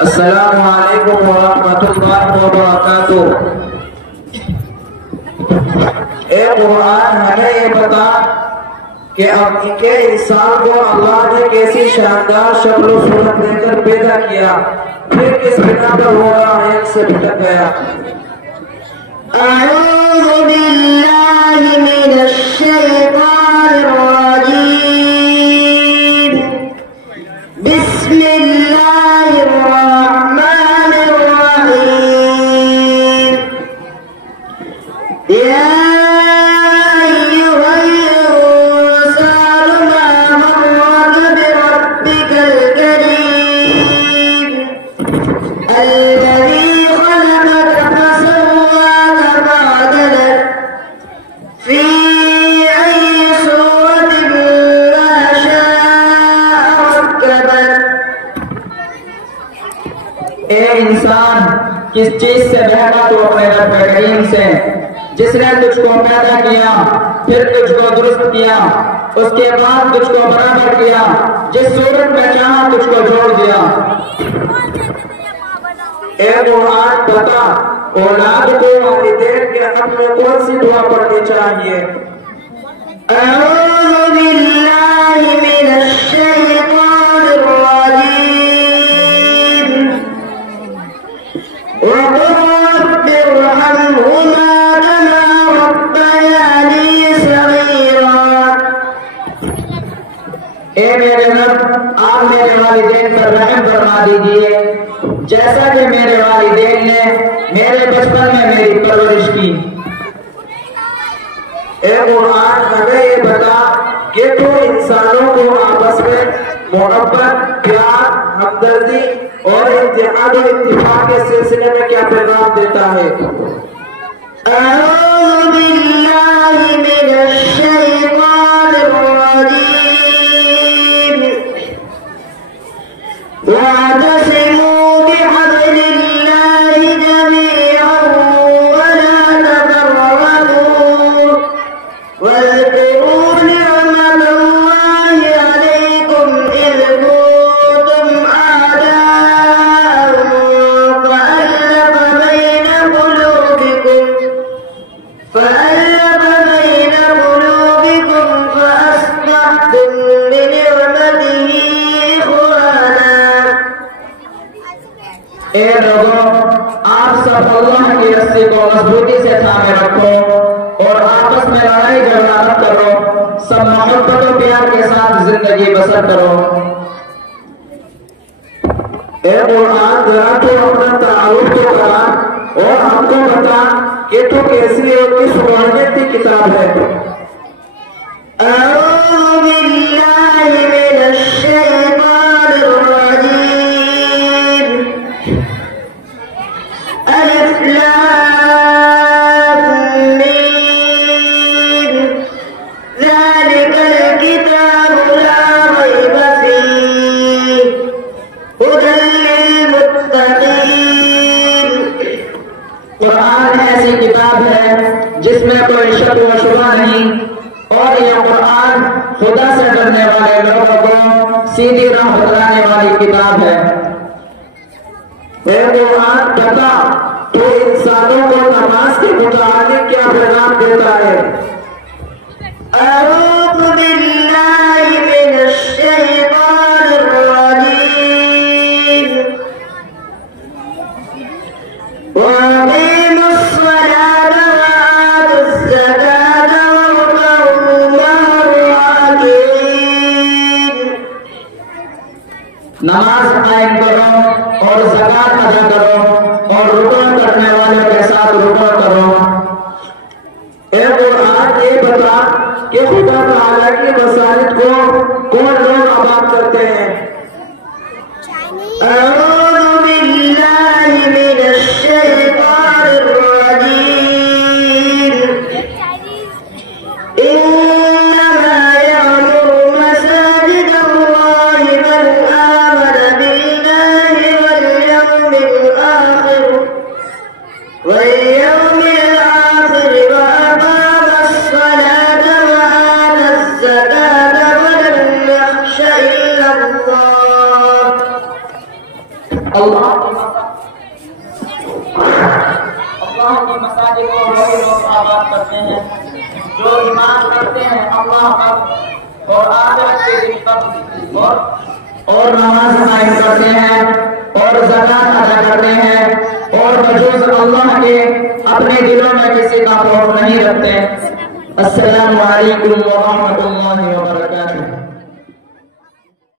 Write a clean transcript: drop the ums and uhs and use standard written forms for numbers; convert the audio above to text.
अस्सलामु अलैकुम वरहमतुल्लाहि वबरकातुह। ए कुरान हमें ये बता कि के इंसान को अल्लाह ने कैसी शानदार शक्ल और सूरत देकर पैदा किया, फिर किस बिना पर वो आयत से भटक गया। अऊज़ु बिल्लाहि मिनश शैतानिर रजीम। बिस्मिल्लाहिर रहमानिर रहीम। या इंसान किस चीज से बहका तो अपने रब करीम से, जिसने तुझको पैदा किया फिर तुझको दुरुस्त किया, उसके बाद तुझको बराबर किया, जिस सूरत में चाहा तुझको जोड़ दिया। ए कुरान बता औलाद को वालिदैन के हक में कौन सी दुआ पढ़नी चाहिए? अऊज़ु बिल्लाहि मिनश शैतानिर रजीम। वक़ुल रब्बि इरहमहुमा कमा रब्बयानी सग़ीरा। ए मेरे रब, आप मेरे वालिदैन पर रहम फरमा दीजिए, जैसा कि मेरे वालिदैन ने मेरे बचपन में मेरी परवरिश की। ए कुरान हमें ये बता कि तू इंसानों को आपस में मोहब्बत, प्यार, हमदर्दी और इत्तेहाद और इत्तिफाक के सिलसिले में क्या पैगाम देता है? अऊज़ु बिल्लाहि मिनश शैतानिर रजीम। वातसिमू बिहब्लिल्लाहि जमीअन वला तफर्रक़ू वाज़कुरू निअमतल्लाहि अलैकुम इज़ कुंतुम अअदाअन फअल्लफ़ बैन क़ुलूबिकुम फअस्बहतुम बिनिअमतिही इख़वाना। ए लोगों, आप सब अल्लाह की रस्सी को मजबूती से थामे रखो और आपस में लड़ाई झगड़ा न करो, सब मोहब्बत और प्यार के साथ जिंदगी बसर करो। ए कुरान जरा तो अपना तारुफ तो करा और हमको बता कि तू कैसी और किस वाहियत की किताब है? अऊज़ु बिल्लाहि मिनश शैतानिर रजीम। अलिफ लाम मीम। ज़ालिकल किताबु ला रैब फीह हुदल लिलमुत्तक़ीन। कुरान ऐसी किताब है जिसमें कोई शक व शुबा नहीं, और यह कुरान खुदा से डरने वाले लोगों को सीधी राह बताने वाली किताब है। कुरान बता तो इंसानों को नमाज के मुताबिक क्या पैगाम देता है? अऊज़ु बिल्लाहि मिनश शैतानिर रजीम। वअक़ीमुस सलाता वआतुज़ ज़काता वरकऊ मअर राकिईन। नमाज कायम करो और ज़कात अदा करो और रुकू करने वालों के साथ रुकू करो। ए कुरान ये बता कि खुदा ताला की मसाजिद को कौन लोग आबाद करते हैं? अऊज़ु बिल्लाहि मिनश शैतानिर रजीम। इन्नमा यअमुरु मसाजिदल्लाहि मन आमन बिल्लाहि वल यौमिल आखिर वअक़ामस सलाता वआतज़ ज़काता वलम यख़्श इल्लल्लाह अल्लाह की मसाजिद को वही लोग आबाद करते हैं जो ईमान करते हैं अल्लाह पर और आखिरत के दिन पर और नमाज कायम करते हैं और ज़कात अदा करते हैं और बजूज़ अल्लाह के अपने दिलों में किसी का खौफ नहीं रखते। अस्सलामु अलैकुम व रहमतुल्लाहि व बरकातुहू।